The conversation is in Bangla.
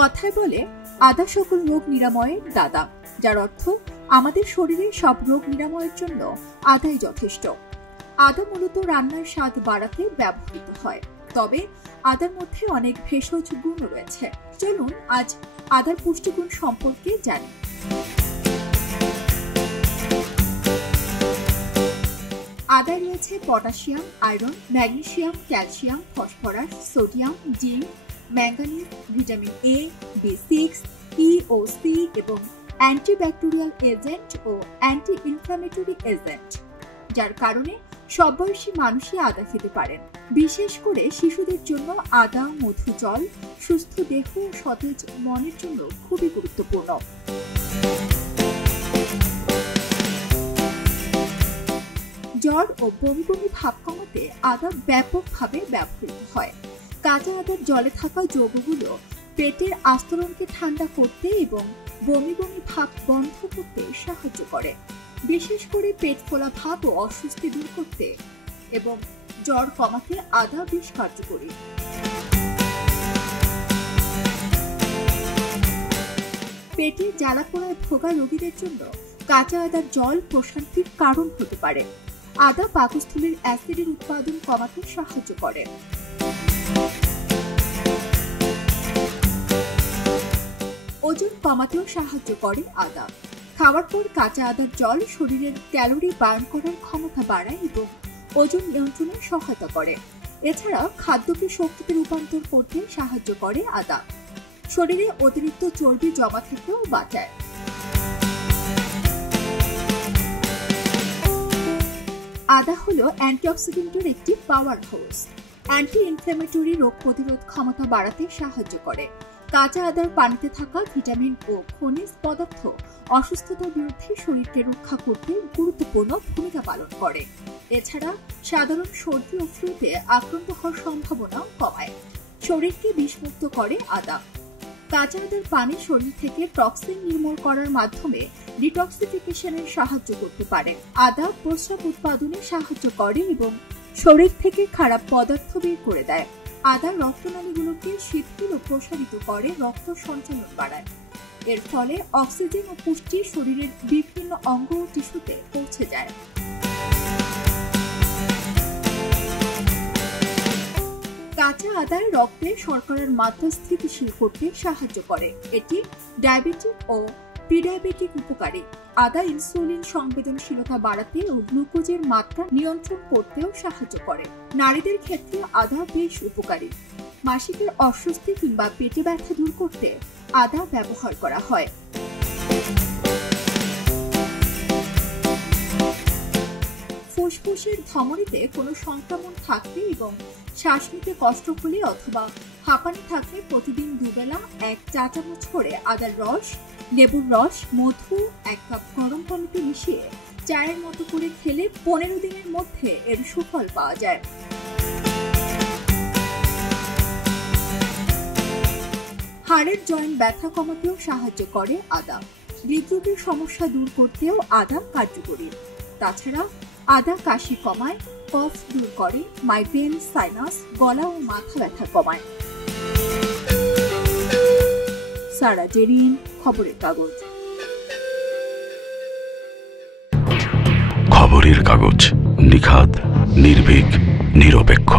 কথায় বলে আদা সকল রোগ নিরাময়ের দাদা, যার অর্থ আমাদের শরীরের সব রোগ নিরাময়ের জন্য আদাই যথেষ্ট। আদা মূলত রান্নার স্বাদ বাড়াতে ব্যবহৃত হয়, তবে আদার মধ্যে অনেক ভেষজ গুণ রয়েছে। চলুন আজ আদার পুষ্টিগুণ সম্পর্কে জানি। আদায় রয়েছে potassium, iron, magnesium, calcium, phosphorus, sodium, zinc, manganese, vitamin A, বি6, ই ও সি এবং অ্যান্টিব্যাকটেরিয়াল এজেন্ট ও অ্যান্টি ইনফ্ল্যামেটরি এজেন্ট, যার কারণে সব বয়সী মানুষই আদা খেতে পারেন। বিশেষ করে শিশুদের জন্য আদা মধু জল সুস্থ দেহ ও সতেজ মনের জন্য খুবই গুরুত্বপূর্ণ। জ্বর ও বমি বমি ভাব কমাতে আদা ব্যাপকভাবে ব্যবহৃত হয়। কাঁচা আদার জলে থাকা যৌগগুলো পেটের আস্তরণকে ঠান্ডা করতে এবং বমি বমি ভাব বন্ধ করতে সাহায্য করে। বিশেষ করে পেট ফোলা ভাব ও অস্বস্তি দূর করতে এবং জ্বর কমাতে আদা বেশ কার্যকরী। পেটে জ্বালাপোড়ায় ভোগা রোগীদের জন্য কাঁচা আদার জল প্রশান্তির কারণ হতে পারে। আদা পাকস্থলীর অ্যাসিডের উৎপাদন কমাতে সাহায্য করে। ওজন কমাতেও সাহায্য করে আদা। খাওয়ার পর কাঁচা আদার জল শরীরের ক্যালোরি বার্ন করার ক্ষমতা বাড়ায় এবং ওজন নিয়ন্ত্রণে সহায়তা করে। এছাড়া খাদ্যকে শক্তিতে রূপান্তর করতে সাহায্য করে আদা। শরীরে অতিরিক্ত চর্বি জমা থেকেও বাঁচায়। আদা হলো অ্যান্টিঅক্সিডেন্টের একটি পাওয়ার হাউস। অ্যান্টি ইনফ্ল্যামেটরি রোগ প্রতিরোধ ক্ষমতা বাড়াতে সাহায্য করে। কাঁচা আদার পানিতে থাকা ভিটামিন ও খনিজ পদার্থ অসুস্থতার বিরুদ্ধে শরীরকে রক্ষা করতে গুরুত্বপূর্ণ ভূমিকা পালন করে। এছাড়া সাধারণ সর্দি ও ফ্লুতে আক্রান্ত হওয়ার সম্ভাবনাও কমায়। শরীরকে বিষমুক্ত করে আদা। কাঁচা আদার পানি শরীর থেকে টক্সিন নির্মূল করার মাধ্যমে ডিটক্সিফিকেশনের সাহায্য করতে পারে। আদা প্রস্রাব উৎপাদনে সাহায্য করে এবং শরীর থেকে খারাপ পদার্থ বের করে দেয়। আদা রক্তনালীগুলোকে শিথিল ও প্রসারিত করে, রক্ত সঞ্চালন বাড়ায়। এর ফলে অক্সিজেন ও পুষ্টি শরীরের বিভিন্ন অঙ্গ ও টিস্যুতে পৌঁছে যায়। কাঁচা আদায় রক্তে শর্করার মাত্রা স্থিতিশীল করতে সাহায্য করে। এটি ডায়াবেটিক ও প্রিডায়াবেটিক উপকারী। আদা ইনসুলিন সংবেদনশীলতা বাড়াতে ও গ্লুকোজের মাত্রা নিয়ন্ত্রণ করতেও সাহায্য করে। নারীদের ক্ষেত্রে আদা বেশ উপকারী। মাসিকের অস্বস্তি কিংবা পেটে ব্যথা দূর করতে আদা ব্যবহার করা হয়। ফুসফুসের ধমনীতে কোনো সংক্রমণ থাকলে এবং শ্বাস নিতে কষ্ট হলে অথবা হাঁপানি থাকলে প্রতিদিন দুবেলা 1 চা চামচ করে আদার রস, লেবুর রস, মধু 1 কাপ গরম পানিতে মিশিয়ে চায়ের মতো করে খেলে 15 দিনের মধ্যে এর সুফল পাওয়া যায়। হাড়ের জয়েন্ট ব্যথা কমাতেও সাহায্য করে আদা। হৃদরোগের সমস্যা দূর করতেও আদা কার্যকরী। তাছাড়া আদা কাশি কমায়, কফ দূর করে, মাইগ্রেন, সাইনাস, গলা ও মাথা ব্যথা কমায়। সারা জেরিন, খবরের কাগজ। খবরের কাগজ, নিখাত, নির্ভীক, নিরপেক্ষ।